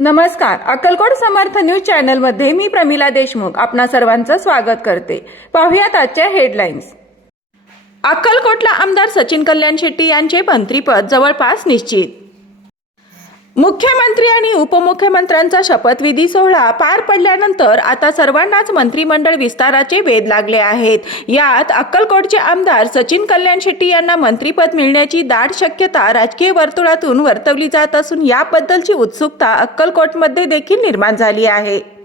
नमस्कार. अक्कलकोट समर्थ न्यूज चॅनलमध्ये मी प्रमिला देशमुख आपणा सर्वांचं स्वागत करते. पाहुयात आजच्या हेडलाईन्स. अक्कलकोटला आमदार सचिन कल्याण शेट्टी यांचे मंत्रीपद जवळपास निश्चित. मुख्यमंत्री आणि उपमुख्यमंत्र्यांचा शपथविधी सोहळा पार पडल्यानंतर आता सर्वांनाच मंत्रिमंडळ विस्ताराचे वेध लागले आहेत. यात अक्कलकोटचे आमदार सचिन कल्याण शेट्टी यांना मंत्रिपद मिळण्याची दाट शक्यता राजकीय वर्तुळातून वर्तवली जात असून याबद्दलची उत्सुकता अक्कलकोटमध्ये देखील निर्माण झाली आहे.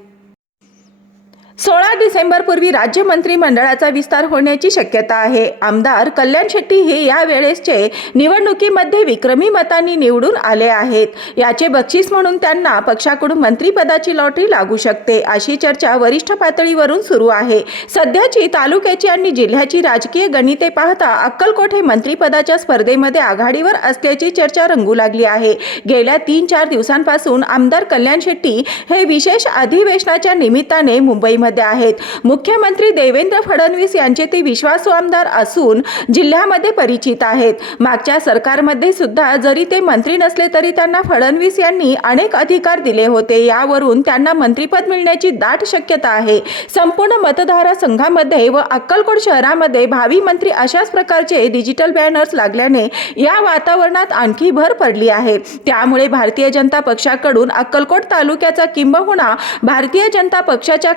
सोळा डिसेंबरपूर्वी राज्य मंत्रिमंडळाचा विस्तार होण्याची शक्यता आहे. आमदार कल्याण शेट्टी हे या वेळेसचे निवडणुकीमध्ये विक्रमी मतांनी निवडून आले आहेत. याचे बक्षीस म्हणून त्यांना पक्षाकडून मंत्रिपदाची लॉटरी लागू शकते अशी चर्चा वरिष्ठ पातळीवरून सुरू आहे. सध्याची तालुक्याची आणि जिल्ह्याची राजकीय गणिते पाहता अक्कलकोट हे मंत्रिपदाच्या स्पर्धेमध्ये आघाडीवर असल्याची चर्चा रंगू लागली आहे. गेल्या तीन चार दिवसांपासून आमदार कल्याण शेट्टी हे विशेष अधिवेशनाच्या निमित्ताने मुंबईमध्ये आहेत. मुख्यमंत्री देवेंद्र फडणवीस यांचे ते विश्वासू आमदार असून जिल्ह्यामध्ये परिचित आहेत. मागच्या सरकारमध्ये सुद्धा जरी ते मंत्री नसले तरी त्यांना फडणवीस यांनी अनेक अधिकार दिले होते. यावरून त्यांना मंत्रीपद मिळण्याची दाट शक्यता आहे. संपूर्ण मतदारसंघामध्ये व अक्कलकोट शहरामध्ये भावी मंत्री अशाच प्रकारचे डिजिटल बॅनर्स लागल्याने या वातावरणात आणखी भर पडली आहे. त्यामुळे भारतीय जनता पक्षाकडून अक्कलकोट तालुक्याचा किंबहुना भारतीय जनता पक्षाच्या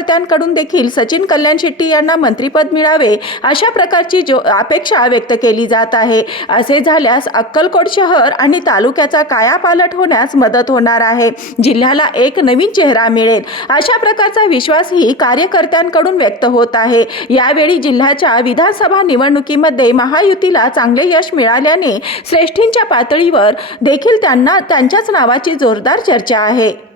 कार्यकर्त्यांकडून देखील सचिन कल्याण शेट्टी यांना मंत्रिपद मिळावे अशा प्रकारची जो अपेक्षा व्यक्त केली जात आहे. असे झाल्यास अक्कलकोट शहर आणि तालुक्याचा कायापालट होण्यास मदत होणार आहे. जिल्ह्याला एक नवीन चेहरा मिळेल. अशा प्रकारचा विश्वासही कार्यकर्त्यांकडून व्यक्त होत आहे. यावेळी जिल्ह्याच्या विधानसभा निवडणुकीमध्ये महायुतीला चांगले यश मिळाल्याने श्रेष्ठींच्या पातळीवर देखील त्यांना त्यांच्याच नावाची जोरदार चर्चा आहे.